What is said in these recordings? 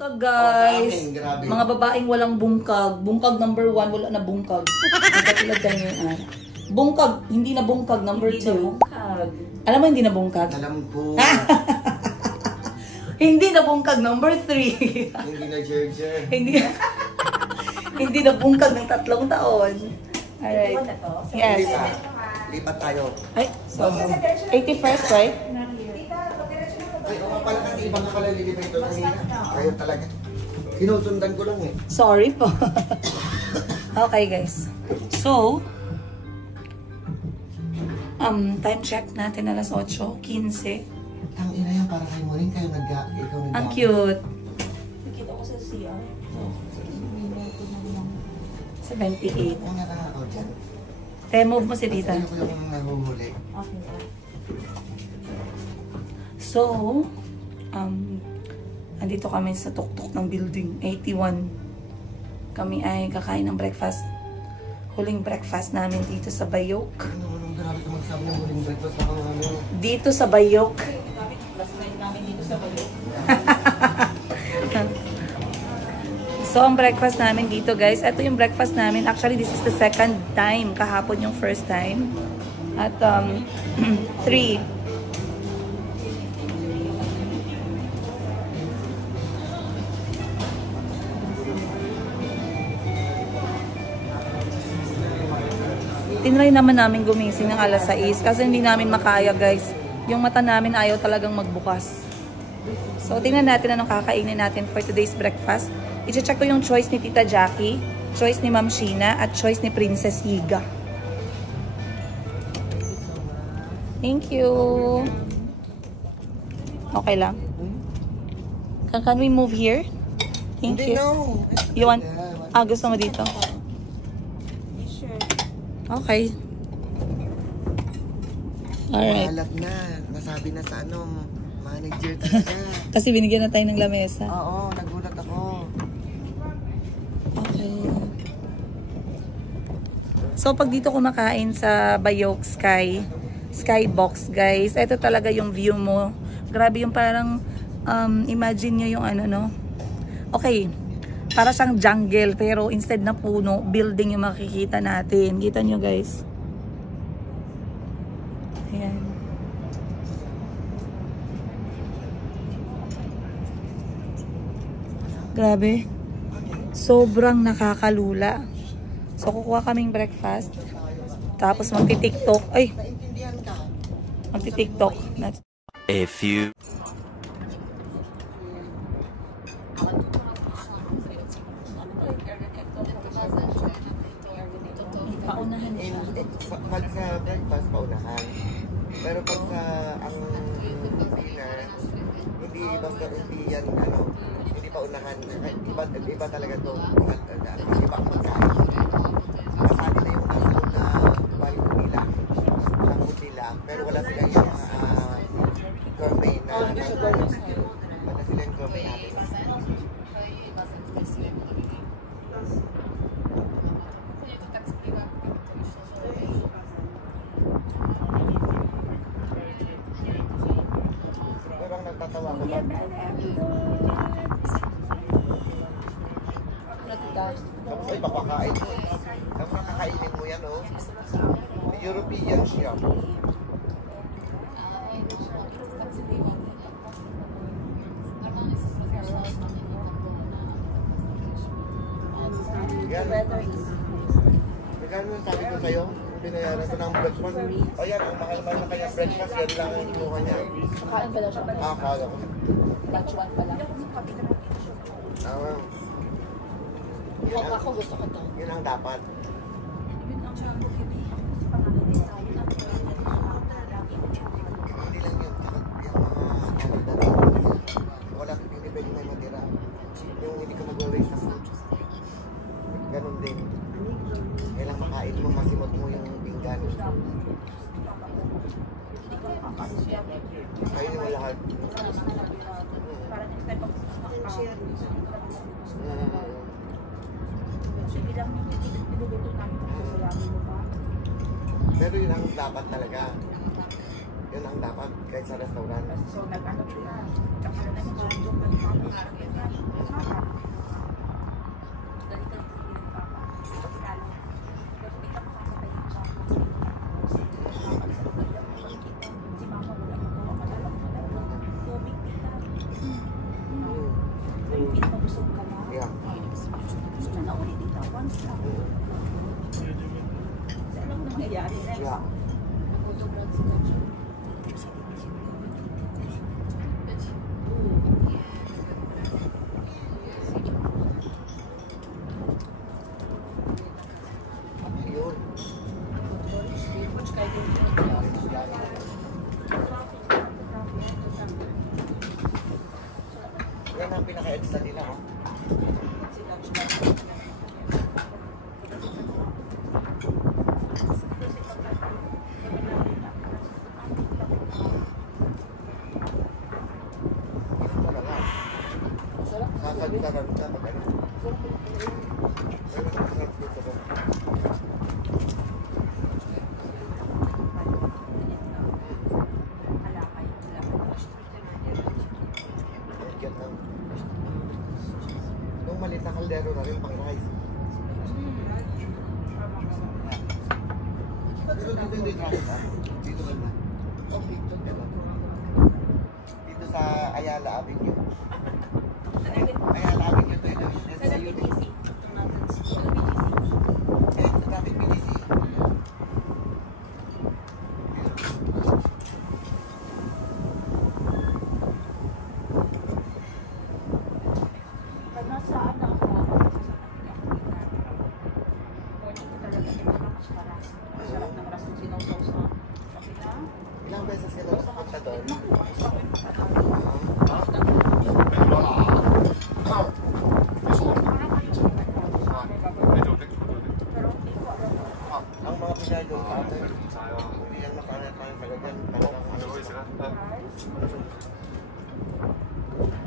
bungkag, guys. Oh, grabe. Mga babaeng walang bungkag. Bungkag number 1, wala na bungkag. Katulad ganyan. Bungkag, hindi na bungkag number 2. Alam mo hindi na bungkag? Alam ko. Hindi na bungkag number 3. Hindi na Jerjer. Hindi na bungkag ng 3 taon. Alright. Yes. Lipat tayo. Ay, so 81st, right? Ay, pala kasi ibang pala lilipay ito kanina. Kayo talaga. Sinusundan ko lang eh. Sorry po. Okay, guys. So, time check natin alas 8:15. Ang ina yan, para kay Maureen, kayo ikaw Ang cute. Nakita ko sa CR. 78. Ang nakakakaw dyan. Remove mo si Tita. Ayoko yung nahuhuli. Okay. So, andito kami sa tuktok ng building 81. Kami ay kakain ng breakfast. Huling breakfast namin dito sa Bayok. Anong grabe ito magsabi ng huling breakfast na kami. Dito sa Bayok. Last night namin dito sa Bayok. So, ang breakfast namin dito, guys, ito yung breakfast namin. Actually, this is the second time. Kahapon yung first time. At 3. Tinry naman namin gumising ng alas 6 kasi hindi namin makaya, guys. Yung mata namin ayaw talagang magbukas. So, tingnan natin anong kakainin natin for today's breakfast. I-check ko yung choice ni Tita Jackie, choice ni Ma'am Sheena, at choice ni Princess Higa. Thank you. Okay lang. Can we move here? Thank you. No. You want? Gusto mo dito? Okay. Alright. Malat na. Nasabi na sa manager talaga. Kasi binigyan na tayo ng lamesa. Oo, nagulat ako. Okay. So, pag dito kumakain sa Bayok Skybox, guys, ito talaga yung view mo. Grabe yung parang, imagine nyo yung okay, para siyang jungle, pero instead na puno, building yung makikita natin. Kita nyo, guys. Ayan. Grabe. Sobrang nakakalula. So, kukuha kaming breakfast. Tapos magti-tiktok. Ay! Magti-tiktok. A few. Paunahan siya. Pag sa breakfast, paunahan. Pero pag sa ang dinner, hindi basta hindi yan hindi paunahan. Iba talaga to. Iba ang pagkain. Nasabi na yung nasa na value nila. Ang food nila. Pero wala sila yung gourmet na. Wala sila yung gourmet natin. Nagtatawa ko ba? Ay, papakain mo. Ang makakainin mo yan, oh. European siya. Yan. Magkano yung sabi ko sa'yo? Binayaran ko ng breakfast. O yan, ang mahal-mahal na kanyang breakfast, yan lang ang kinuha niya. Kain pala siya. Kala ko. Lunch 1 pala. Tama. Ako gusto ko to. Yun ang dapat. Hindi lang yun. Yung mga wala, hindi pwede may matira. Yung hindi ka mag-waste sa food. Ganon din. Kailang makain mo, masimot mo yung pinggan. Kainin mo lahat. Pero yun ang dapat talaga. Yun ang dapat kahit sa restaurant. So, nag-ano siya. Feel mo busog ka na. Yeah. Sila na ulit dito. Once lang. Saan lang nangyayari next? Yeah. Yun. Which kind of Yan ang pinaka-extra nila, oh. Ito talaga. Sasagdaran ka pag ano. Pero masarap dito ko. Yan lang. Yung maliit na kaldero na rin pang rice. Pero dito hindi rice, ha? Dito ba na? Okay, dito. Dito sa Ayala Avenue. Ayala Avenue to yun. Sa UTC. Eh, traffic BTC. Pag nasa ano ako, morning ko talaga ito na masparas. Masarap ng rasong sinawsaw sa kapila. Ilang beses ka na nakapunta doon? Ang mga Pinay doon sa atin, hindi yan makanan tayo talaga.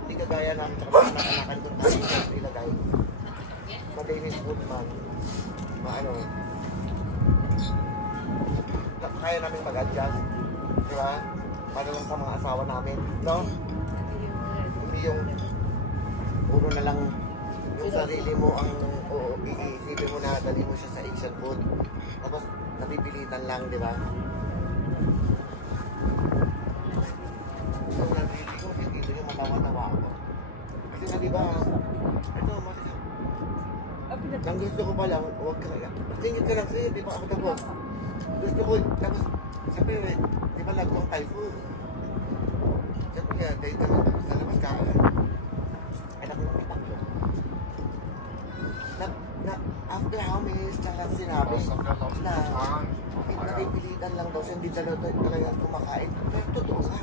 Hindi kagaya namin sa kapag-nakanakan doon tayo sa ilagay. Madamis food man. Maano. Kaya namin mag-adjust. Di ba? Para lang sa mga asawa namin. No? Hindi yung puro na lang yung sarili mo ang iisipin mo na dali mo siya sa Asian food. Tapos napipilitan lang, di ba? Kung nabili ko, hindi nyo matawa-tawa ako. Kasi nga, di ba, ito, masasap. Ang gusto ko pa lang, huwag ka kaya. Singit ka lang sa'yo, di ba ako tapos? Gusto ko, tapos, siyempre, di ba lagong typhoon? Siyempre nga, kayo ka lang sa labas ka. Anak ng ipak ko. After how many years na lang sinabi na napipilitan lang daw siya, hindi talagang kumakain. Pero totoo nga.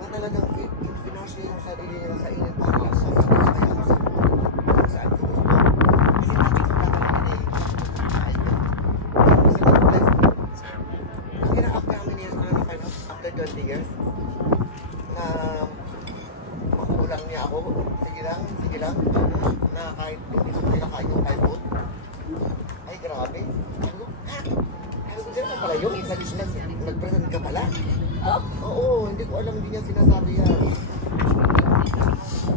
Na talagang pinost niya yung sarili niya sa init para lang sa kaya sa kung saan ko gusto. Kasi natin ko naman yun eh. Kumakain ko. Kasi sa life. Kasi na after how many years na lang na after 20 years na makulang niya ako. Sige lang. Na kahit hindi ko pinakain yung Thai food. Ay, grabe. Ano ko, gano'n pala yun. Nag-present ka pala. Oo, hindi ko alam, hindi niya sinasabi yan.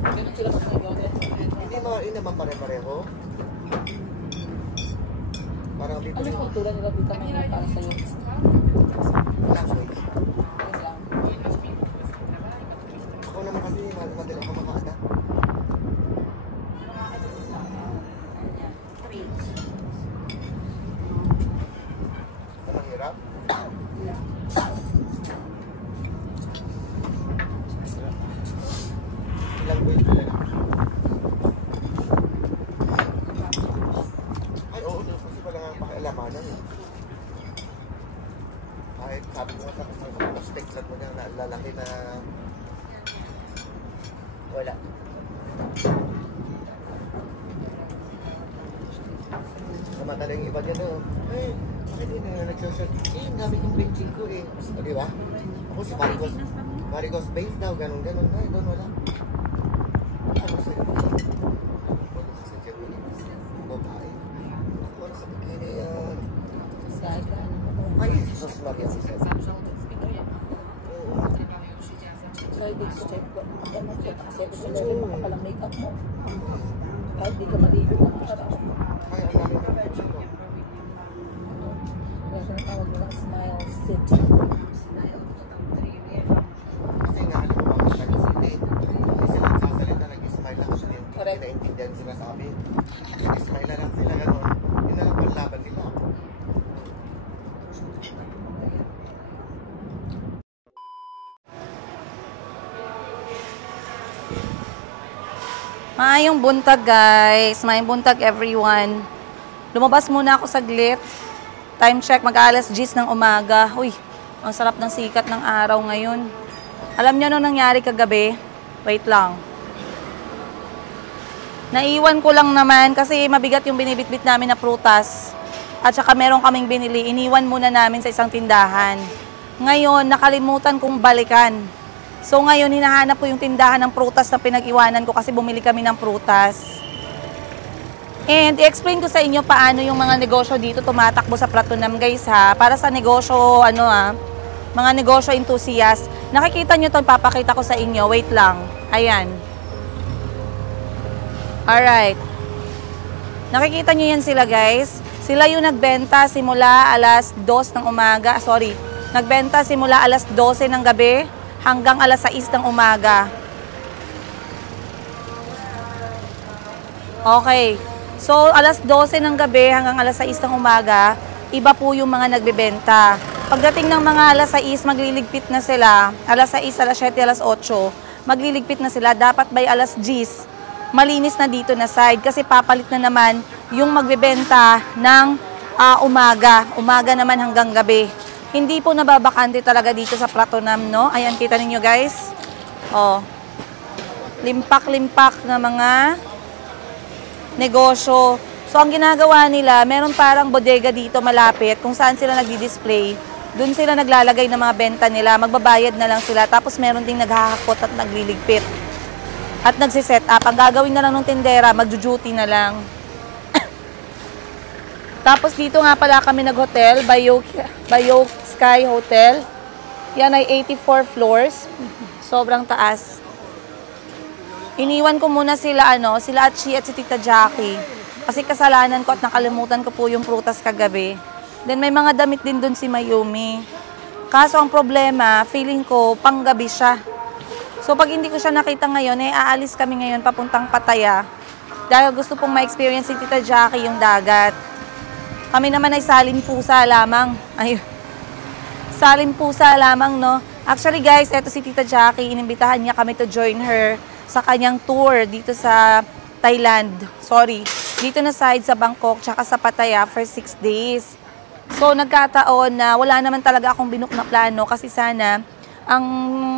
Ganun sila pag nag-order. Hindi naman pare-pareho. Parang dito Ano yung kultura nila dito ngayon para sa'yo? language. Yun lang. Ako naman kasi madali ako makaada. Ang hirap. Language talaga. Ay, oo, kasi wala nga pakialamanan eh. Kahit sabi mo sa text mo na lalaki na wala. Samantala yung iba dyan, eh, bakit hindi na nag-social? Eh, ang dami kong benching ko eh. O, di ba? Ako si Varicose base daw, ganun. Ay, doon wala. Ano sa'yo? Wala sa Germany. Babae. Ako na sa bikini yan. Ay, Jesus Maria. Oo. So, ibig sabihin ko, ano ko, kasi gusto nyo rin makapalang make-up mo. Kahit di ka maligo na masarap. Ay, ang dami ng benching ko. Kaya siya tawag nilang Smile City. Kasi nga, alam mo ba, kasi lang sasalita, nag-smile lang siya. dyan sinasabi. Smile na lang sila gano'n. Yun na lang pang laban nila. Maayong buntag guys, maayong buntag everyone. Lumabas muna ako saglit. Time check, mag-alas 10 ng umaga. Uy, ang sarap ng sikat ng araw ngayon. Alam niyo ano nangyari kagabi? Wait lang. Naiwan ko lang naman kasi mabigat yung binibitbit namin na prutas. At saka meron kaming binili, iniwan muna namin sa isang tindahan. Ngayon, nakalimutan kong balikan. So ngayon, hinahanap ko yung tindahan ng prutas na pinag-iwanan ko kasi bumili kami ng prutas. And i-explain ko sa inyo paano yung mga negosyo dito tumatakbo sa Platinum guys ha. Para sa negosyo, mga negosyo enthusiast. Nakikita nyo to, papakita ko sa inyo. Wait lang. Ayan. Alright. Nakikita nyo yan sila guys. Sila yung nagbenta simula alas 2 ng umaga. Sorry. Nagbenta simula alas 12 ng gabi hanggang alas 6 ng umaga. Okay. So, alas 12 ng gabi hanggang alas 6 ng umaga, iba po yung mga nagbebenta. Pagdating ng mga alas 6, magliligpit na sila. Alas 6, alas 7, alas 8, magliligpit na sila. Dapat by alas 10, malinis na dito na side kasi papalit na naman yung magbebenta ng umaga. Umaga naman hanggang gabi. Hindi po nababakante talaga dito sa Platinum, no? Ayan, kita ninyo guys. Oh. Limpak-limpak na mga negosyo. So, ang ginagawa nila, meron parang bodega dito malapit kung saan sila nagdi-display. Doon sila naglalagay ng mga benta nila. Magbabayad na lang sila. Tapos meron ding naghahakot at nagliligpit. At nagsiset up. Ang gagawin na lang ng tindera, magjo-duty na lang. Tapos dito nga pala kami nag-hotel, Bayok Sky Hotel. Yan ay 84 floors. Sobrang taas. Iniwan ko muna sila, sila at si Tita Jackie. Kasi kasalanan ko at nakalimutan ko po yung prutas kagabi. Then may mga damit din dun si Mayumi. Kaso ang problema, feeling ko, panggabi siya. So pag hindi ko siya nakita ngayon, aalis kami ngayon papuntang Pattaya. Dahil gusto pong ma-experience si Tita Jackie yung dagat. Kami naman ay salin pusa lamang. Ayun. Salin pusa lamang, no? Actually guys, eto si Tita Jackie, inimbitahan niya kami to join her sa kanyang tour dito sa Thailand. Sorry, dito na side sa Bangkok tsaka sa Pattaya for 6 days. So nagkataon na wala naman talaga akong binook na plano kasi sana ang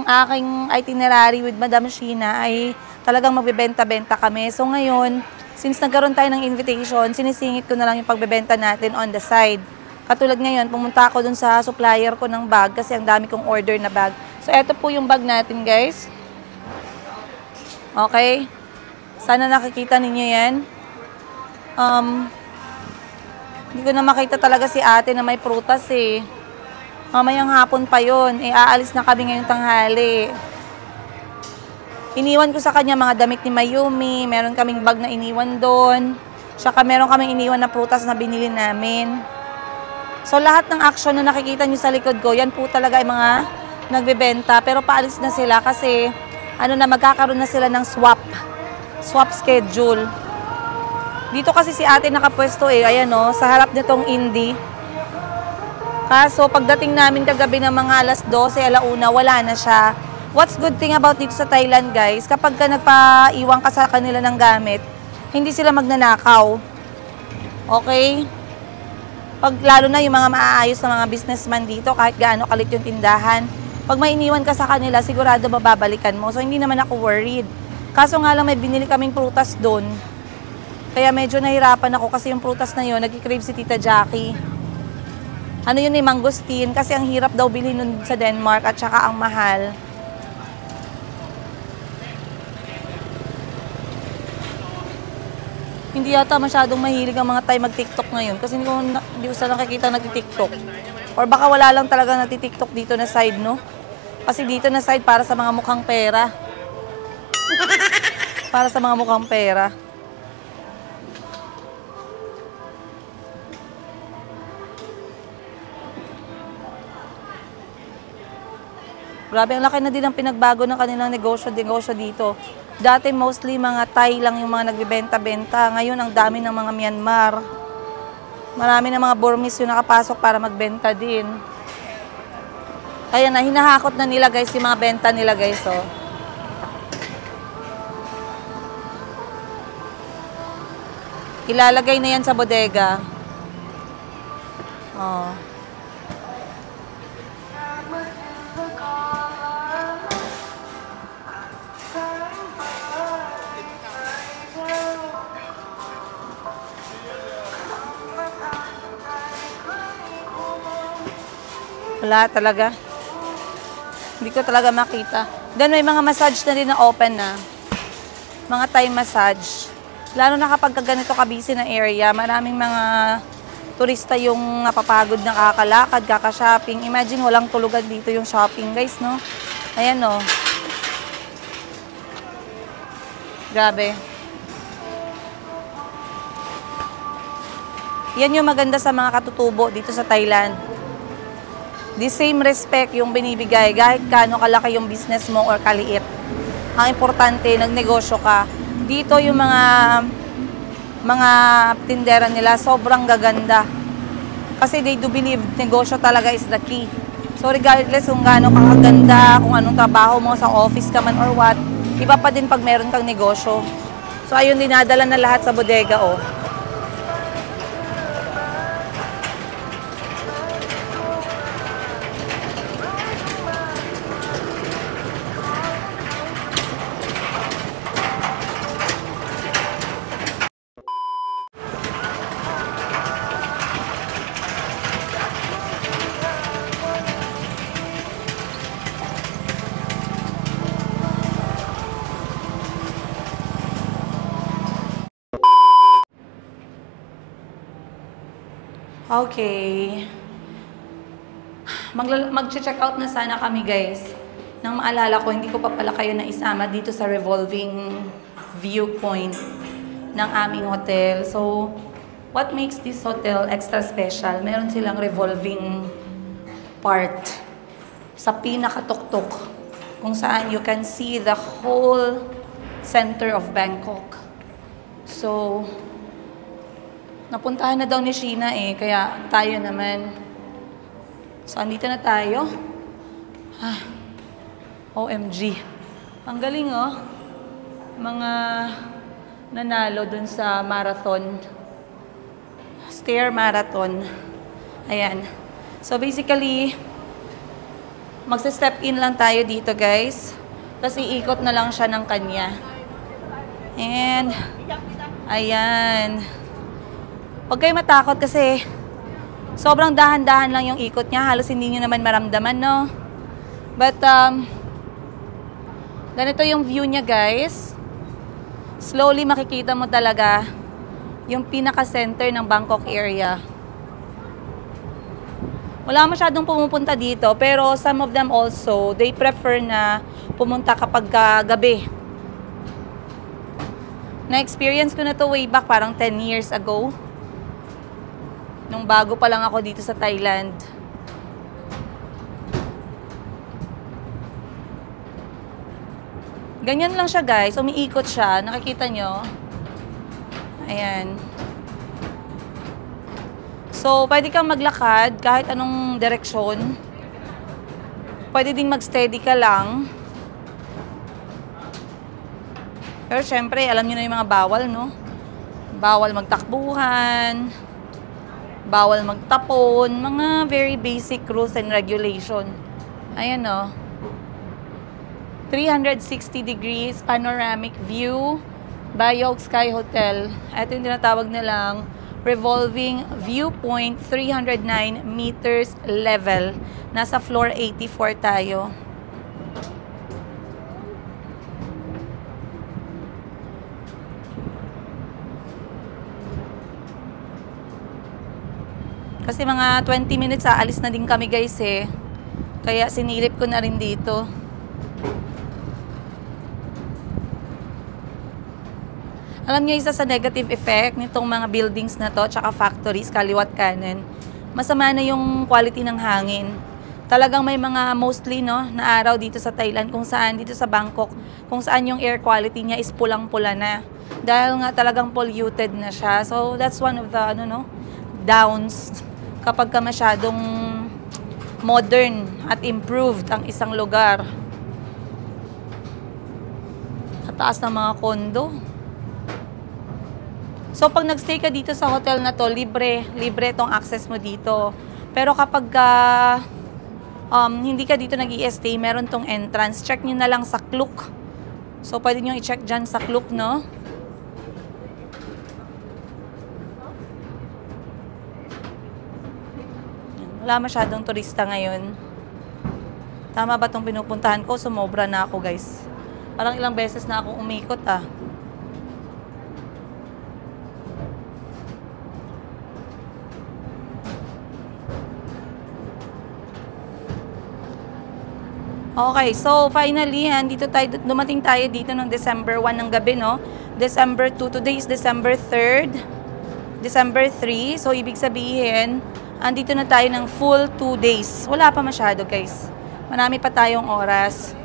aking itinerary with Madam Sheena ay talagang magbebenta-benta kami. So ngayon, since nagkaroon tayo ng invitation, sinisingit ko na lang yung pagbebenta natin on the side. Katulad ngayon, pumunta ako dun sa supplier ko ng bag kasi ang dami kong order na bag. So eto po yung bag natin guys. Okay? Sana nakikita ninyo yan. Hindi ko na makita talaga si ate na may prutas eh. Mamayang hapon pa yun. Aalis na kami ngayong tanghali. Iniwan ko sa kanya mga damit ni Mayumi. Meron kaming bag na iniwan doon. Tsaka meron kaming iniwan na prutas na binili namin. So lahat ng action na nakikita nyo sa likod ko, yan po talaga ay mga nagbebenta. Pero paalis na sila kasi magkakaroon na sila ng swap schedule. Dito kasi si ate nakapwesto ayan sa harap nitong indie. Kaso pagdating namin kagabi ng mga alas 12, alauna, wala na siya. What's good thing about dito sa Thailand guys, kapag ka nagpaiwan ka sa kanila ng gamit, hindi sila magnanakaw. Okay? Lalo na yung mga maaayos na mga businessman dito, kahit gaano kalit yung tindahan. Pag may iniwan ka sa kanila, sigurado mababalikan mo. So, hindi naman ako worried. Kaso nga lang, may binili kaming prutas doon. Kaya medyo nahirapan ako kasi yung prutas na yun, nag-crave si Tita Jackie. Yun mangosteen, kasi ang hirap daw bilhin nun sa Denmark at saka ang mahal. Hindi yata masyadong mahilig ang mga Thai mag-TikTok ngayon kasi hindi ko sila nakikita nag-TikTok. Or baka wala lang talaga nag-TikTok dito na side, no? Kasi dito na side para sa mga mukhang pera. Para sa mga mukhang pera. Grabe, ang laki na din ang pinagbago ng kanilang negosyo dito. Dati mostly mga Thai lang yung mga nagbebenta-benta. Ngayon ang dami ng mga Myanmar. Marami ng mga Burmese yung nakapasok para magbenta din. Kaya na, hinahakot na nila guys yung mga benta nila guys. Oh. Ilalagay na yan sa bodega. Oh. Wala talaga. Hindi ko talaga makita. Then may mga massage na din na open na. Mga Thai massage. Lalo na kapag ganito kabisi na area, maraming mga turista yung napapagod na kakalakad, kaka-shopping. Imagine walang tulugan dito yung shopping guys, no? Ayan, no? Grabe. Yan yung maganda sa mga katutubo dito sa Thailand. The same respect yung binibigay kahit gaano kalaki yung business mo or kaliit. Ang importante, nagnegosyo ka. Dito yung mga tindera nila sobrang gaganda. Kasi they do believe negosyo talaga is the key. So regardless kung gaano ka kaganda, kung anong trabaho mo sa office ka man or what, iba pa din pag meron kang negosyo. So ayun, dinadala na lahat sa bodega, oh. Okay. Mag-check out na sana kami guys. Nang maalala ko, hindi ko pa pala kayo na isama dito sa revolving viewpoint ng aming hotel. So, what makes this hotel extra special? Meron silang revolving part sa pinakatuktok kung saan you can see the whole center of Bangkok. So, napuntahan na daw ni Sheena eh, kaya tayo naman. So, andito na tayo. Ah, OMG. Ang galing oh. Mga nanalo dun sa marathon. Stair marathon. Ayan. So, basically, magsa-step in lang tayo dito guys. Tapos iikot na lang siya ng kanya. And, ayan. Huwag kayo matakot kasi sobrang dahan-dahan lang yung ikot niya. Halos hindi nyo naman maramdaman, no? But, ganito yung view niya, guys. Slowly makikita mo talaga yung pinaka-center ng Bangkok area. Wala masyadong pumupunta dito, pero some of them also, they prefer na pumunta kapag gabi. Na-experience ko na to way back, parang 10 years ago. Nung bago pa lang ako dito sa Thailand. Ganyan lang siya guys. Umiikot siya. Nakikita nyo? Ayan. So, pwede kang maglakad kahit anong direksyon. Pwede ding mag-steady ka lang. Pero syempre, alam nyo na yung mga bawal, no? Bawal magtakbuhan. Bawal magtapon, mga very basic rules and regulation. Ayan o. 360 degrees panoramic view, Bayog Sky Hotel. Ito yung tinatawag nilang revolving viewpoint, 309 meters level. Nasa floor 84 tayo. Kasi mga 20 minutes aalis na din kami guys eh. Kaya sinilip ko na rin dito. Alam niyo, isa sa negative effect nitong mga buildings na to, tsaka factories, kaliwat kanan, masama na yung quality ng hangin. Talagang may mga mostly no, na araw dito sa Thailand kung saan dito sa Bangkok, kung saan yung air quality niya is pulang-pula na. Dahil nga talagang polluted na siya. So that's one of the downs kapag ka masyadong modern at improved ang isang lugar. Kataas ng mga kondo. So pag nagstay ka dito sa hotel na to, libre tong access mo dito. Pero kapag hindi ka dito nag-i-stay, meron tong entrance. Check nyo na lang sa Klook. So, pwede nyo i-check dyan sa Klook, no? Wala masyadong turista ngayon. Tama ba tong pinupuntahan ko? Sumobra na ako, guys. Parang ilang beses na ako umikot, Okay, so finally, dumating tayo dito ng December 1 ng gabi, no? December 2, today is December 3rd, December 3, so ibig sabihin, andito na tayo ng full 2 days. Wala pa masyado, guys. Marami pa tayong oras.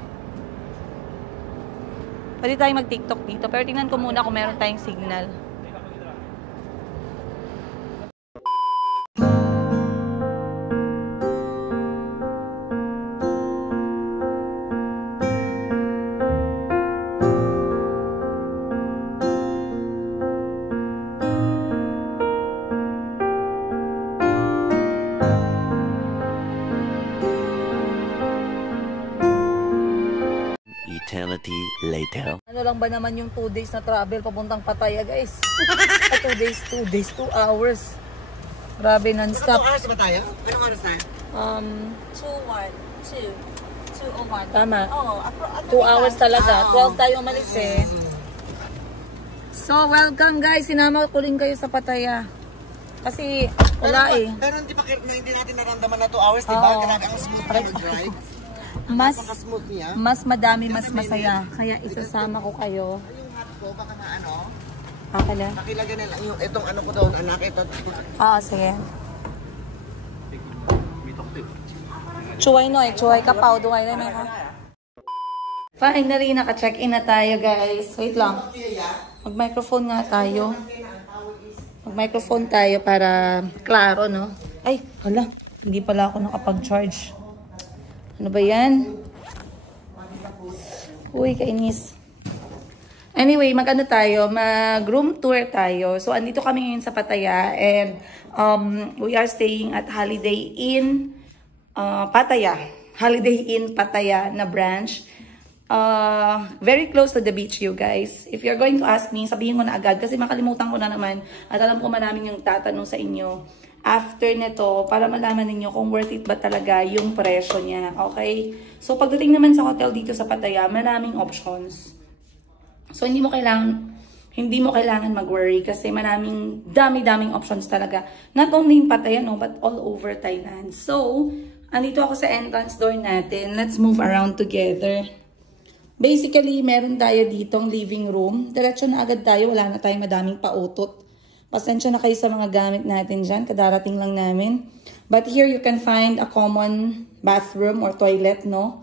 Pwede tayong mag-TikTok dito, pero tingnan ko muna kung meron tayong signal. Eternity later. Ano lang ba naman yung 2 days na travel papuntang Pattaya, guys? 2 days, 2 hours. Grabe, non-stop. Anong oras ba tayo? Anong oras na? 2:01. Tama. Oo, 2 hours talaga. 12 tayo umalis eh. So, welcome guys. Sinama ko rin kayo sa Pattaya. Kasi, wala eh. Pero hindi natin naramdaman na 2 hours, diba? Grabe ang smooth na drive. Mas niya. Mas madami, mas masaya. Kaya isasama ko kayo. Yung hat ko, baka na Akala? nakilagyan nila yung itong ano ko doon, anak, ito. Sige. Chuway no eh. Chuway ka pa. Duway na ha. Finally, naka-check-in na tayo guys. Wait lang. Mag-microphone nga tayo. Mag-microphone tayo para klaro, no? Ay, hala. Hindi pala ako nakapag-charge. Ano ba yan? Uy, kainis. Anyway, mag-ano tayo? Mag-room tour tayo. So, andito kami ngayon sa Pattaya and we are staying at Holiday Inn Pattaya. Holiday Inn Pattaya na branch. Very close to the beach, you guys. If you're going to ask me, sabihin ko na agad kasi makalimutan ko na naman at alam ko maraming yung tatanong sa inyo after nito para malaman ninyo kung worth it ba talaga yung presyo niya. Okay? So, pagdating naman sa hotel dito sa Pattaya, maraming options. So, hindi mo kailangan mag-worry kasi maraming dami-daming options talaga. Not only in Pattaya, no, but all over Thailand. So, andito ako sa entrance door natin. Let's move around together. Basically, meron tayo ditong living room. Diretso na agad tayo. Wala na tayong madaming pautot. Pasensya na kayo sa mga gamit natin dyan. Kadarating lang namin. But here you can find a common bathroom or toilet, no?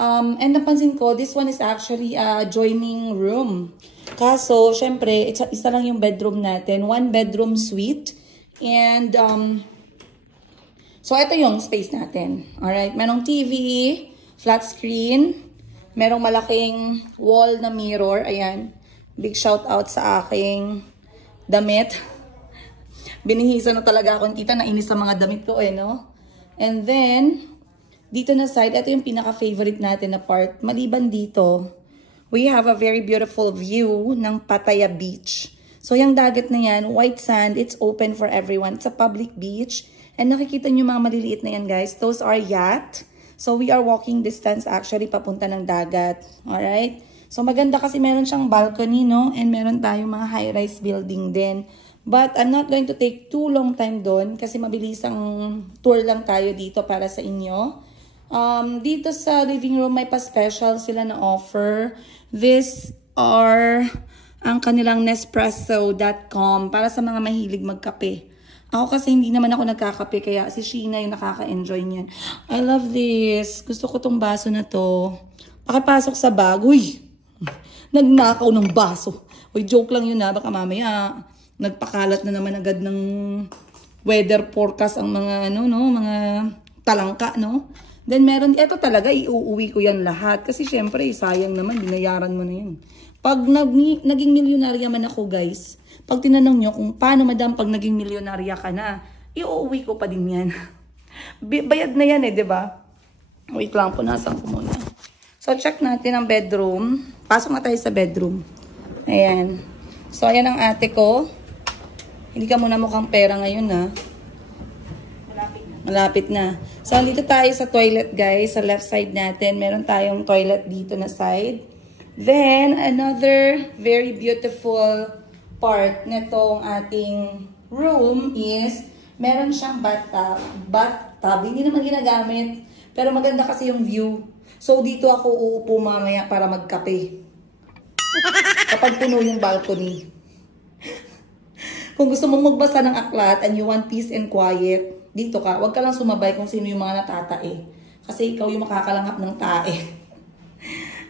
And napansin ko, this one is actually a joining room. Kaso, syempre, isa lang yung bedroom natin. 1 bedroom suite. And, so ito yung space natin. Alright, merong TV, flat screen, merong malaking wall na mirror. Ayan, big shout out sa aking damit. Binihisa na talaga ako. Tita, nainis sa mga damit ko eh, no? And then, dito na side, ito yung pinaka-favorite natin na part. Maliban dito, we have a very beautiful view ng Pattaya Beach. So, yung dagat na yan, white sand, it's open for everyone. It's a public beach. And nakikita nyo mga maliliit na yan, guys. Those are yacht. So, we are walking distance actually papunta ng dagat. Alright? So, maganda kasi meron siyang balcony, no? And meron tayong mga high-rise building din. But, I'm not going to take too long time doon kasi mabilis ang tour lang tayo dito para sa inyo. Dito sa living room, may pa-special sila na offer. These are ang kanilang Nespresso.com para sa mga mahilig magkape. Ako kasi hindi naman ako nagkakape, kaya si Sheena yung nakaka-enjoy niyan. I love this. Gusto ko tong baso na to. Pakipasok sa bag. Uy! Nagnakaw ng baso. Uy, joke lang yun ha. Baka mamaya nagpakalat na naman agad ng weather forecast ang mga mga talangka, no? Then meron, eto talaga, iuuwi ko yan lahat. Kasi syempre, sayang naman, binayaran mo na yan. Pag naging milyonarya man ako, guys, pag tinanong nyo kung paano, madam, pag naging milyonarya ka na, iuuwi ko pa din yan. Bayad na yan diba? Wait lang po, nasan ko muna. So, check natin ang bedroom. Pasok na tayo sa bedroom. Ayan. So, ayan ang ate ko. Hindi ka muna mukhang pera ngayon, ha? Malapit na. So, dito tayo sa toilet, guys. Sa left side natin, meron tayong toilet dito na side. Then, another very beautiful part nitong ating room is meron siyang bathtub. Hindi naman ginagamit. Pero maganda kasi yung view. So, dito ako uupo mamaya para magkape. Kapag puno yung balcony. Kung gusto mong magbasa ng aklat and you want peace and quiet, dito ka. Huwag ka lang sumabay kung sino yung mga natatae. Kasi ikaw yung makakalanghap ng tae.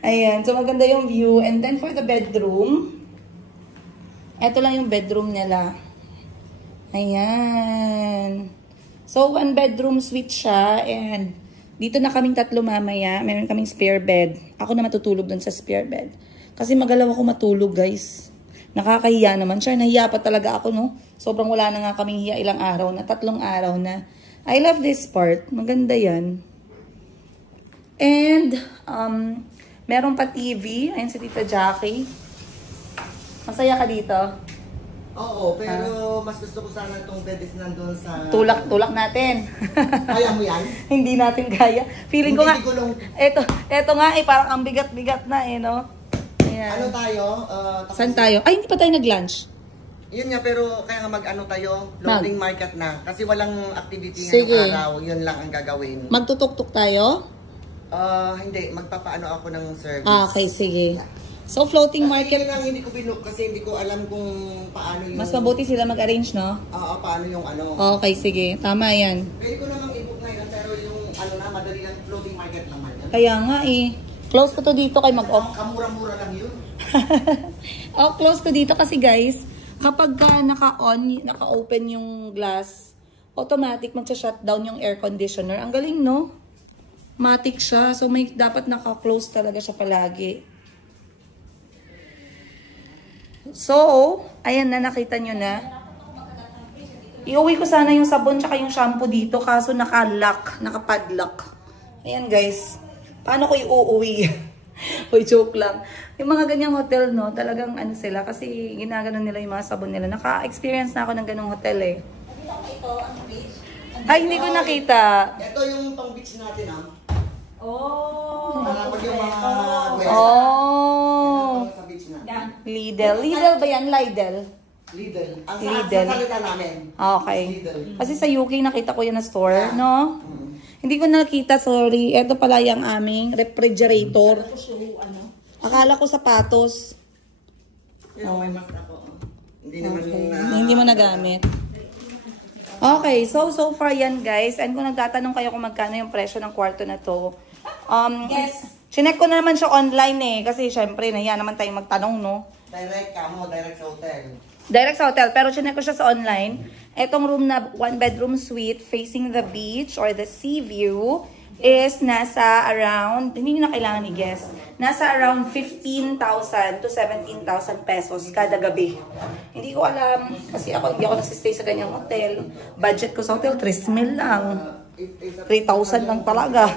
Ayan. So, maganda yung view. And then, for the bedroom, eto lang yung bedroom nila. Ayan. So, one bedroom suite siya. And, dito na kaming tatlo mamaya. Meron kaming spare bed. Ako na matutulog dun sa spare bed. Kasi magalaw ako matulog, guys. Nakakahiya naman siya. Nahiya pa talaga ako, no? Sobrang wala na nga kaming hiya ilang araw na. 3 araw na. I love this part. Maganda yan. And, meron pa TV. Ayun si Tita Jackie. Masaya ka dito? Oo, pero mas gusto ko sana itong bed is nandun sa... Tulak natin. Kaya mo yan? Hindi natin kaya. Feeling ko nga, Gulong. eto nga parang ang bigat-bigat na no? Ayan. Ano tayo? Saan tayo? Ay, hindi pa tayo nag-lunch. Yun nga, pero kaya nga mag-ano tayo, loading market na. Kasi walang activity Sige. ngayong araw, yun lang ang gagawin. Magtutok-tok tayo? Hindi, magpapaano ako ng service. Okay, sige. So, floating Kasi market. yun lang, hindi ko binook kasi hindi ko alam kung paano yung... Mas mabuti sila mag-arrange, no? paano yung ano. Okay, sige. Tama yan. Pwede ko namang i-book ngayon, pero yung ano na, madali lang, floating market naman yan. Kaya nga Close ko to dito kay mag-off. Kamura-mura lang yun. Close ko dito kasi guys, kapag naka-open yung glass, automatic magsa-shutdown yung air conditioner. Ang galing, no? Matic siya. So, dapat naka-close talaga siya palagi. So, ayan na, nakita nyo na. Iuwi ko sana yung sabon tsaka yung shampoo dito, kaso nakapadlock. Ayan guys, paano ko iuuwi? Uy, joke lang. Yung mga ganyang hotel, no, talagang ano sila, kasi ginaganon nila yung mga sabon nila. Naka-experience na ako ng ganong hotel Ay, hindi ko nakita. Ito yung pang beach natin, Oh! Pag yung mga Oh! sa beach na. Lidl. Lidl ba yan? Lidl? Lidl. Ang Lidl. sa salita namin. Okay. Lidl. Kasi sa UK nakita ko yan na store, no? Hindi ko nakita, sorry. Ito pala yung aming refrigerator. Akala ko sapatos. May mask ako. Hindi naman Hindi mo nagamit. Okay, so far yan guys. And kung nagtatanong kayo kung magkano yung presyo ng kwarto na to, Yes. chinek ko na naman siya online kasi syempre nahiya naman tayong magtanong, no? direct sa hotel. Direct sa hotel, pero chinek ko siya sa online. Etong room na 1-bedroom suite facing the beach or the sea view is nasa around, hindi nyo na kailangan i-guess, nasa around 15,000 to 17,000 pesos kada gabi. Hindi ko alam, kasi hindi ako nagsistay sa ganyang hotel. Budget ko sa hotel, 3,000 lang. 3,000 lang talaga.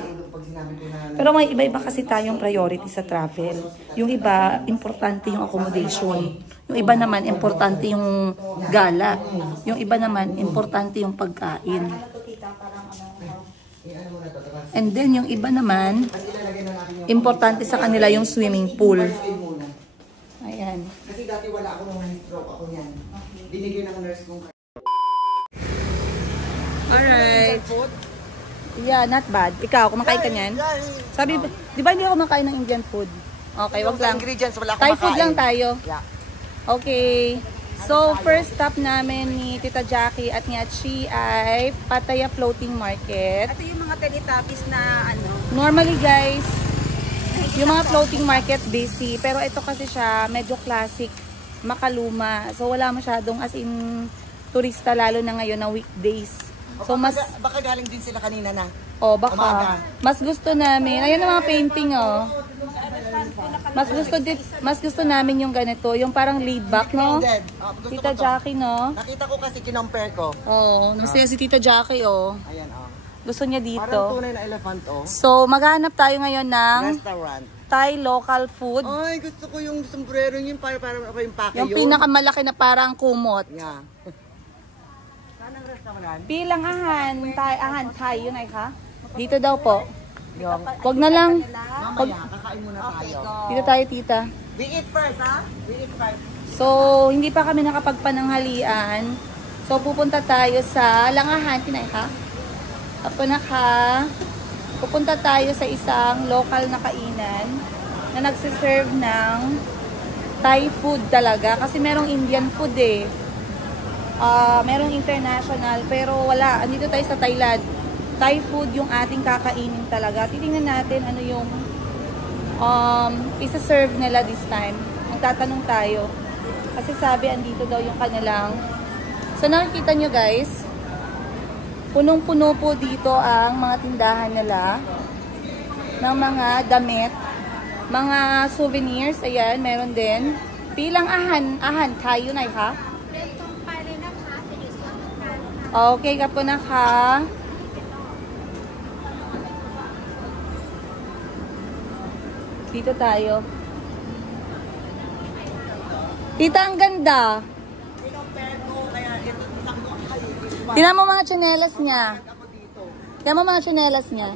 Pero may iba-iba kasi tayong priority sa travel. Yung iba, importante yung accommodation. Yung iba naman, importante yung gala. Yung iba naman, importante yung pagkain. And then, yung iba naman, importante sa kanila yung swimming pool. Ayan. Kasi dati wala ako nung na-stroke ako niyan. Binigyan ng nurse kong... Alright. Yeah, not bad. Ikaw, kumakain ka niyan? Sabi, di ba hindi ako kumakain ng Indian food? Okay, wag lang. Ingredients, wala akong Thai food lang tayo. Yeah. Okay. So, first stop namin ni Tita Jackie at ni Achi ay Pattaya Floating Market. Ito yung mga Teletubbies na ano. Normally guys, yung mga floating market busy. Pero ito kasi siya medyo classic, makaluma. So, wala masyadong as in turista lalo na ngayon na weekdays. So, mas... Baka galing din sila kanina na. Oh, baka. Umaga. Mas gusto namin. Ayun ang mga painting, oh. Mas gusto namin yung ganito, yung parang laid back, no? Gusto Tita ko to. Jackie, no? Nakita ko kasi kinompare ko. Oo, masaya si Tita Jackie, oh. Ayan, Gusto niya Parang dito. tunay na elephant, So, maghanap tayo ngayon ng Restaurant. Thai local food. Ay, gusto ko yung sombrero yun, para ako yung pake Yung yun. pinakamalaki na parang kumot. Yeah. Saan ang restaurant? Pilang ahan Thai, yun ay ka? Dito daw po. Wag na lang. Mamaya, kakain muna tayo. Dito tayo, tita. We eat first, ha? We eat first. So, hindi pa kami nakapagpananghalian. So, pupunta tayo sa Langahan. Tinay ka? Apo na ka. Pupunta tayo sa isang local na kainan na nagsiserve ng Thai food talaga. Kasi merong Indian food eh. Merong international. Pero wala. Andito tayo sa Thailand. Thai food yung ating kakainin talaga. Titingnan natin ano yung isa-serve nila this time. Magtatanong tayo. Kasi sabi, andito daw yung kanilang... So, nakikita nyo guys, punong-puno po dito ang mga tindahan nila ng mga damit, mga souvenirs. Ayan, meron din. Pilang ahan tayo na ha? Okay ka po na ka. Dito tayo. Tita, ang ganda. Tingnan mo mga tsinelas niya. Tingnan mo mga tsinelas niya.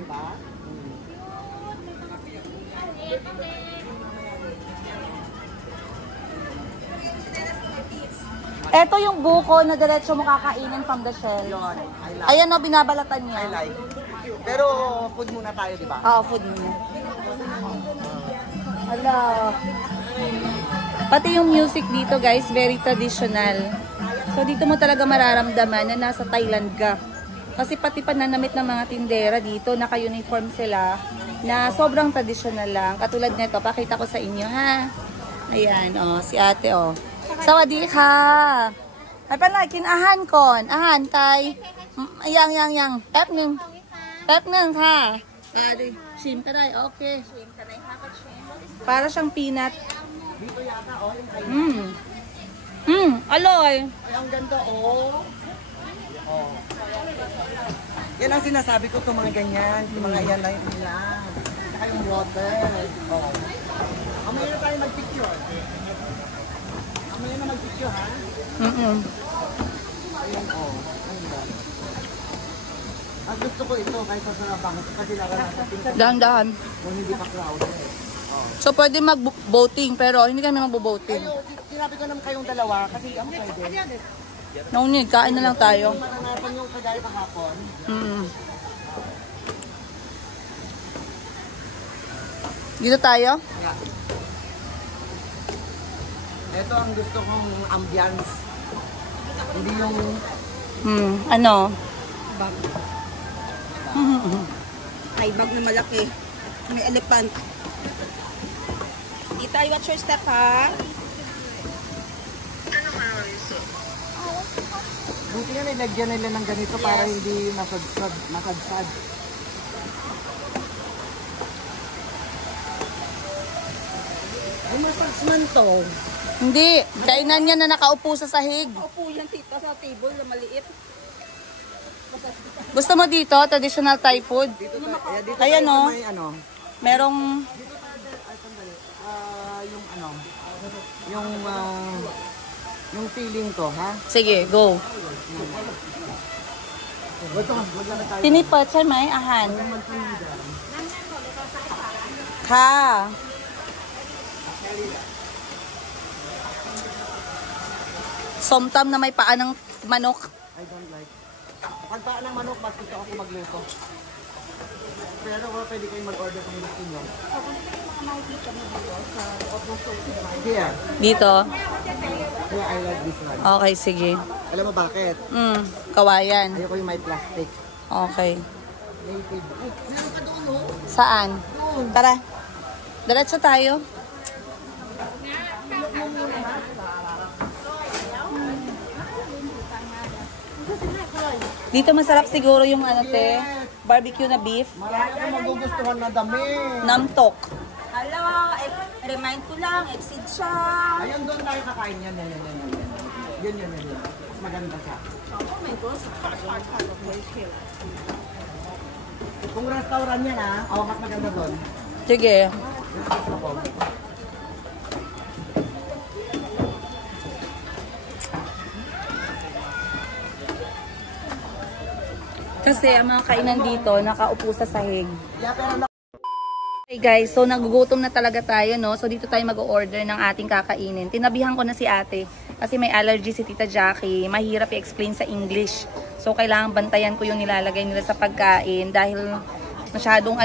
Ito yung buko na diretso mo kakainin from the shell. Ayan o, binabalatan niya. I like. Pero food muna tayo, di ba? Oo, food muna. Hala. Pati yung music dito guys, very traditional. So dito mo talaga mararamdaman na nasa Thailand ka. Kasi pati pananamit ng mga tindera dito, naka-uniform sila na sobrang traditional lang. Katulad nito, pakita ko sa inyo ha. Ayan, oh, si ate oh. Sawadee ka. Ay pala, kinahan kon. Ahan, tay. Yang. Pep nung ha. Adi, shim ka day. Okay. Para siyang peanut. Dito yata, yung kayo. Aloy. Ay, ang ganda, Yan ang sinasabi ko, itong mga ganyan. Yung mga yan lang yung nila. Saka yung water. Mamaya na tayo mag-picture. Mamaya na mag-picture, ha? Ayan, Ang gusto ko ito kaysa sa bank. Kasi naranasan sa Dahan-dahan. kung hindi pa crowded. So pwede mag-boating pero hindi kami mag-boating. Ayo, sinabi ko naman kayong dalawa kasi ang pwede. No need, kain na lang tayo. Maranasan yung kagaya kahapon. Dito tayo? Yeah. Ito ang gusto kong ambience. Hindi yung... Ano? Bag. Ay, bag na malaki. May elephant. Tita, watch your step ha. Buti nga nilagyan nila ng ganito para hindi masadsad. Ay, masadsman to. Hindi. Kainan niya na nakaupo sa sahig. Opo yan, tita, sa table na maliit. Gusto mo dito? Traditional Thai food? Dito Ayan tayo o. sa may ano. Merong... Yung feeling ko, ha? Sige, go. Tinipot siya may ahan. Ka. Somtam na may paa ng manok. I don't like. Pag paa ng manok, mas gusto ako magluto. pero pwede kayong mag-order kung gusto nyo. Yeah. Dito? Yeah, I like this one. Okay, sige. Alam mo bakit? Kawayan. Ayoko yung may plastic. Okay. Native. Ay, meron ka doon, no? Saan? Tara. Diretso tayo. Dito masarap siguro yung ano te, barbecue na beef, Marami ka magugustuhan na dami. namtok. Hello, remind ko lang, exit siya. Ayun, doon tayo kakain yan. Yun. Mas maganda siya. Oh my God. Kung restaurant yan mas maganda doon. Sige. Ako. Kasi ang mga kainan dito, nakaupo sa sahig. Yeah, pero Okay guys, so nagugutom na talaga tayo, no? So dito tayo mag-order ng ating kakainin. Tinabihan ko na si ate kasi may allergy si Tita Jackie. Mahirap i-explain sa English. So kailangan bantayan ko yung nilalagay nila sa pagkain dahil masyadong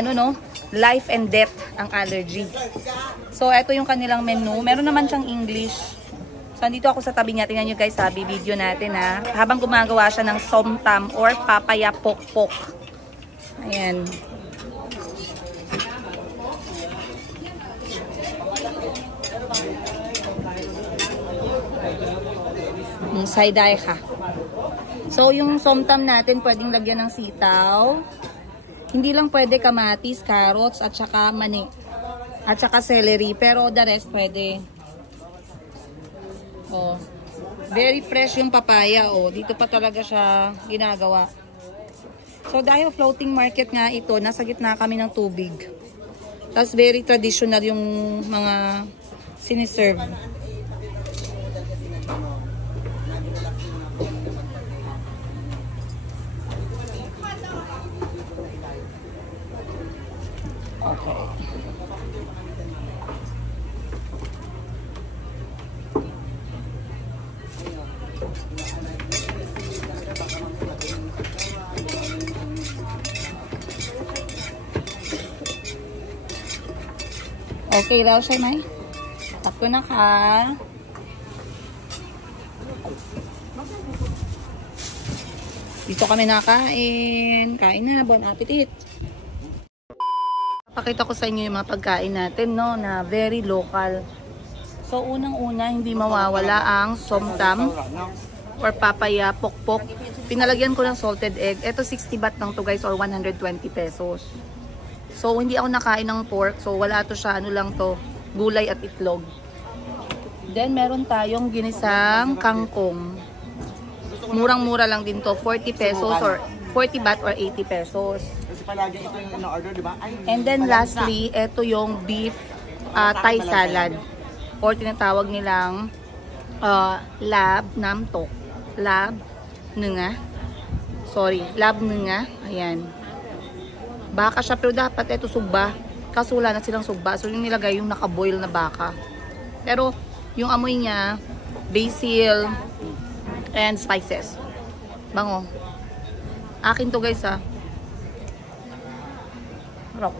life and death ang allergy. So ito yung kanilang menu. Meron naman siyang English. So andito ako sa tabi niya. Tingnan nyo guys, sabi video natin habang gumagawa siya ng somtam or papaya pokpok. Ayan. Side-eye ka. So, yung somtam natin, pwedeng lagyan ng sitaw. Hindi lang pwede kamatis, carrots, at saka mani. At saka celery. Pero the rest pwede. Oh. Very fresh yung papaya. Oh. Dito pa talaga siya ginagawa. So, dahil floating market nga ito, nasa gitna kami ng tubig. Tapos, very traditional yung mga siniserve. Okay. Okay daw siya, May. Tap ko na ka. Dito kami nakain. Kain na. Bon appetit. Pakita ko sa inyo yung mga pagkain natin, no, na very local. So, unang-una, hindi mawawala ang somtam or papaya pokpok. Pinalagyan ko ng salted egg. Ito 60 baht lang to guys, or 120 pesos. So, hindi ako nakain ng pork. So, wala to siya. Ano lang to, gulay at itlog. Then, meron tayong ginisang kangkong. Murang-mura lang din to. 40 pesos or 40 baht or 80 pesos. Kasi palagi ito yung in-order, di ba? And then lastly, ito yung beef Thai salad. Or tinatawag nilang lab namtok. Lab nga. Sorry, lab nga. Ayan. Baka siya, pero dapat ito sugba. Kaso wala na silang sugba. So yung nilagay yung nakaboil na baka. Pero yung amoy niya, basil and spices. Bango. Akin to guys Rock.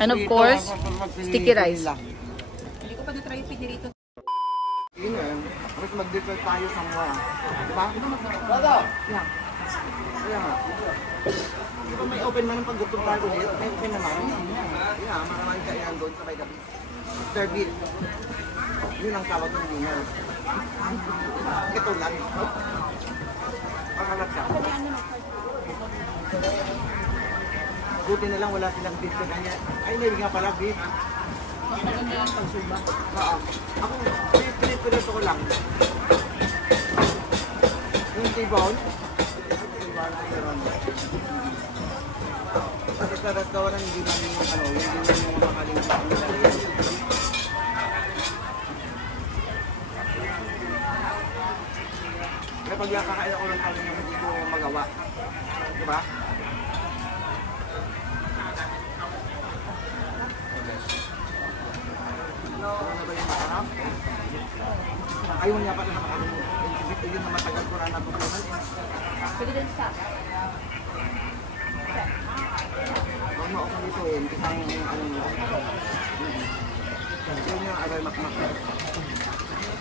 And of course, sticky rice. Hindi ko pa na-try yung pinirito. Tapos mag-defer tayo sa mga. Di ba? Wala. Yeah. Kaya nga. Di ba may open man ang pag-gutom tayo ulit? May open naman. Yeah, maraming kainan doon sa may gabi. Serve it. Yun ang tawag ng dinner. Ito lang. Pangalat siya. Buti na lang wala silang beef na kanya. Ay, may nga pala beef. Maganda yung pagsuba. Oo. Ako, pinipirito ko lang. Yung T-bone. Kasi sa restaurant, hindi namin yung hindi namin yung makalimutan ng lalagyan. Kaya pag kakain ako ng kami yung hindi ko magawa. Diba? Ano ba yung masarap? Ayaw niya pa na makalimutan. Yun na matagal ko na natutunan. Pwede din sa maokang ito eh. Isang ano mo. Yun yung aray makmak.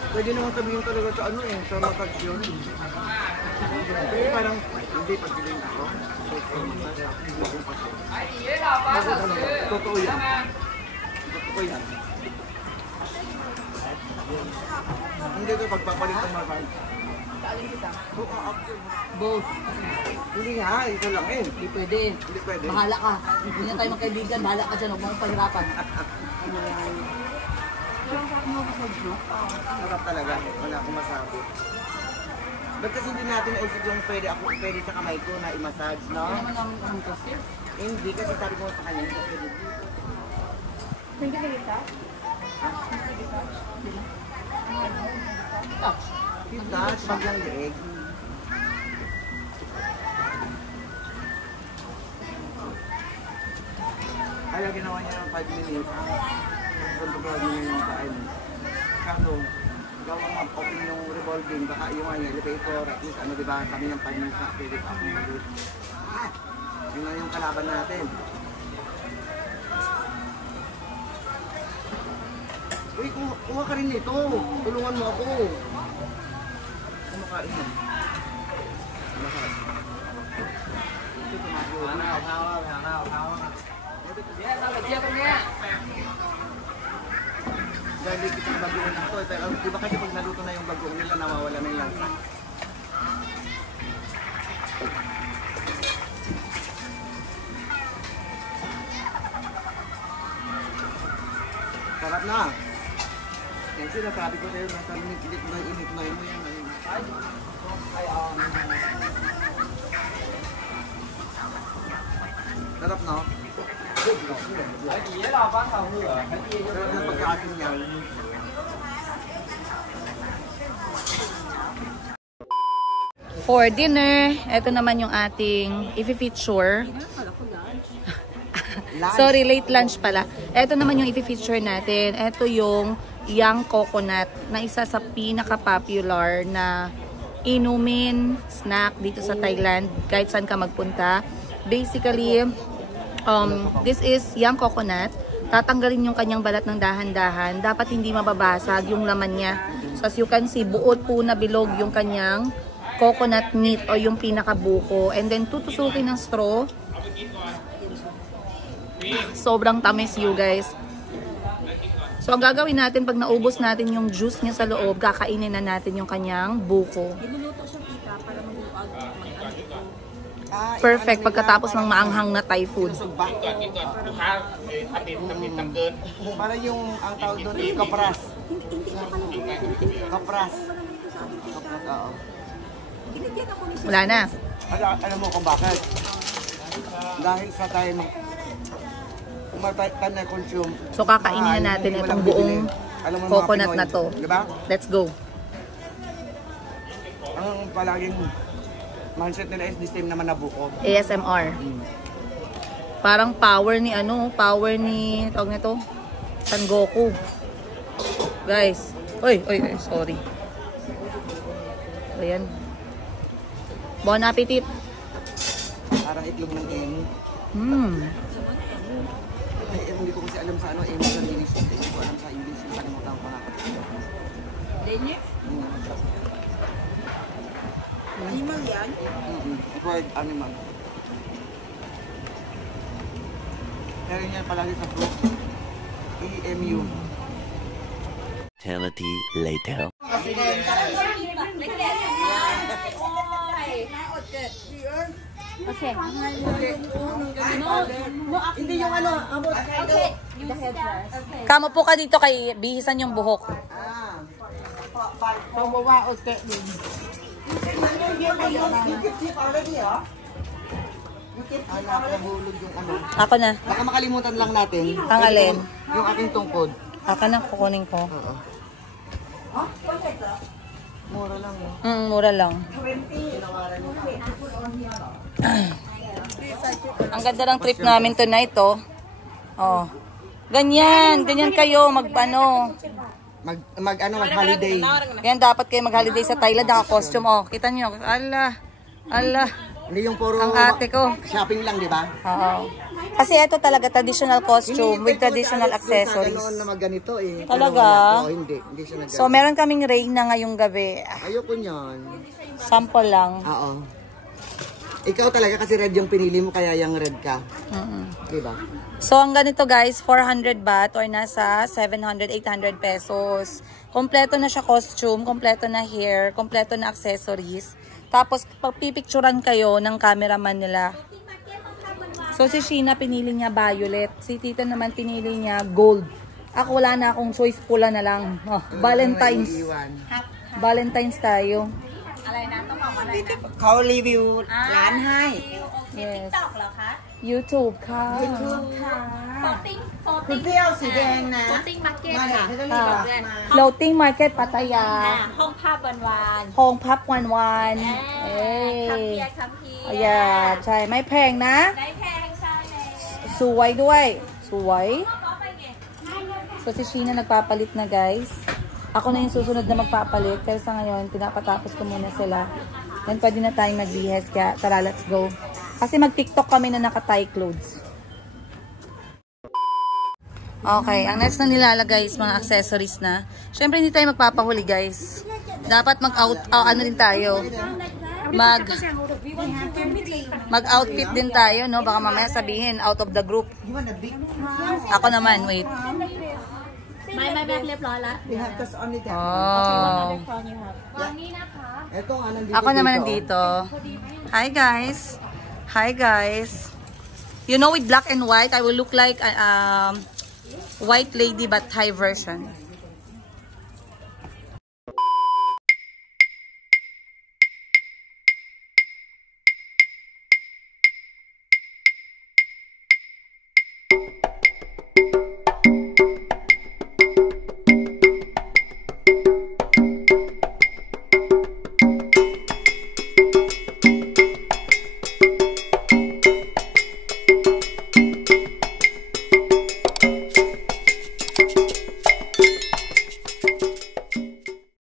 Pwede naman sabihin talaga sa ano eh, sa massage yun. Pero parang hindi pagbiling ako. So massage. Totoo yan. Totoo yan. Hindi ko pagpapalit ng massage. Kaalin kita. Both. Hindi nga, ito lang eh. Hindi pwede. Hindi pwede. Bahala ka. Hindi na tayo magkaibigan. Bahala ka dyan. Huwag mong pahirapan. Sarap talaga. Wala akong masabi. Ba't kasi hindi natin naisip yung pwede sa kamay ko na i-massage, no? Ano naman namin ang kasi? Hindi kasi sabi ko sa kanya, hindi pwede. Hindi ka kita? Touch. Yung touch, maglang leeg. Kaya ginawa niya ng 5 minutes. Kontrolado niya yung kain. Kaso, gawa mag-open yung revolving, baka yung elevator, at least ano diba, kami ng 5 minutes na pwede pa akong mag-ulit. Yun na yung kalaban natin. Uy, kuha ka rin nito. Tulungan mo ako. Kumakain mo. Lahat. Ito tumakbo. Dahil kitang bagoong na ito. Pero diba kasi pag naluto na yung bagoong nila, nawawala na yung lasa. Sarap na. Yan sinasabi ko sa'yo, nasa init na mo yan. Sarap na. Sarap na pagkaasin niya. For dinner, ito naman yung ating i-feature. Sorry, late lunch pala. Ito naman yung i-feature natin. Ito yung Young Coconut na isa sa pinaka-popular na inumin, snack dito sa Thailand. Kahit saan ka magpunta. Basically, this is Young Coconut. Tatanggalin yung kanyang balat ng dahan-dahan. Dapat hindi mababasag yung laman niya. So as you can see, buod po na bilog yung kanyang coconut meat o yung pinakabuko. And then tutusukin ng straw. Sobrang tamis you guys. So ang gagawin natin pag naubos natin yung juice niya sa loob, kakainin na natin yung kanyang buko. Perfect pagkatapos ng maanghang na Thai food. Para yung ang tawag doon is kapras. Kapras. Kapras, oo. Wala na. Alam mo kung bakit? Dahil sa tayo time na consume. So kakainin na natin itong buong coconut na to. Diba? Let's go. Ang palaging mindset nila is the same naman na buko. ASMR. Parang power ni tawag nito, San Goku. Guys. Oy, sorry. Ayan. Bon appetit. Parang itlog ng emu. Ay, hindi ko kasi alam sa ano, emu sa English. Hindi ko alam sa English. Nakalimutan ko na. Denye? Animal yan? Wild animal. Pero yan palagi sa fruit. EMU. Eternity later. Okay. Hindi yung ano, abot. Okay. You sit down. Okay. Kamo po ka dito kay bihisan yung buhok. Pawawa o te. Nahulog yung ano. Ako na. Baka makalimutan lang natin. Ang alin? Yung aking tungkod. Ako na kukunin ko. Oo. Mura lang yun. Mura lang. Ang ganda ng trip namin tonight, oh. Oh. Ganyan kayo Mag-holiday. Ganyan dapat kayo mag-holiday sa Thailand, naka-costume, oh. Kita niyo, ala. Hindi yung puro Ang ate ko. shopping lang, di ba? Oo. Kasi ito talaga traditional costume with traditional accessories. Noon na magganito eh. Talaga? Oo, hindi siya nag. So, meron kaming reyna ngayong gabi. Ayoko niyan. Sample lang. Oo. Ikaw talaga kasi red yung pinili mo, kaya yung red ka. Diba? So, ang ganito guys, 400 baht or nasa 700, 800 pesos. Kompleto na siya costume, kompleto na hair, kompleto na accessories. Tapos, pagpipicturan kayo ng cameraman nila. So, si Sheena pinili niya violet. Si Tita naman pinili niya gold. Ako wala na akong choice, pula na lang. Oh, Valentine's. Valentine's tayo. เขารีวิวร้านให้ Yes. TikTok เหรอคะ YouTube ค่ะ Floating คุณเปรี้ยวสีแดงนะ Floating Market มา ค่ะ เดี๋ยวเขาจะรีบบอก Floating Market ปัตยา ห้องภาพวาน โฮงพับวันๆเอ้ ๆคัม ย เพียร์คัมเพียร์ อย่าใช่ ไม่แพงนะ ได้แพงใช่เลย สวยด้วย สวย So, si Sheena nagpapalit na, guys. Ako na yung susunod na magpapalit. Pero sa ngayon, pinapatapos ko muna sila. Then, pwede na tayong mag-rehearse. Kaya, tara, let's go. Kasi mag-TikTok kami na naka-tie clothes. Okay, ang next na nilalagay is mga accessories na. Siyempre, hindi tayo magpapahuli, guys. Dapat mag-out, ano din tayo. Mag-outfit din tayo, no? Baka mamaya sabihin, out of the group. Ako naman, wait. ไม่แม่เรียบร้อยแล้ว You have just only that. Oh. วางนี้นะคะ Ito nga nandito. Ako naman nandito. Hi, guys. Hi, guys. You know, with black and white, I will look like a white lady but Thai version.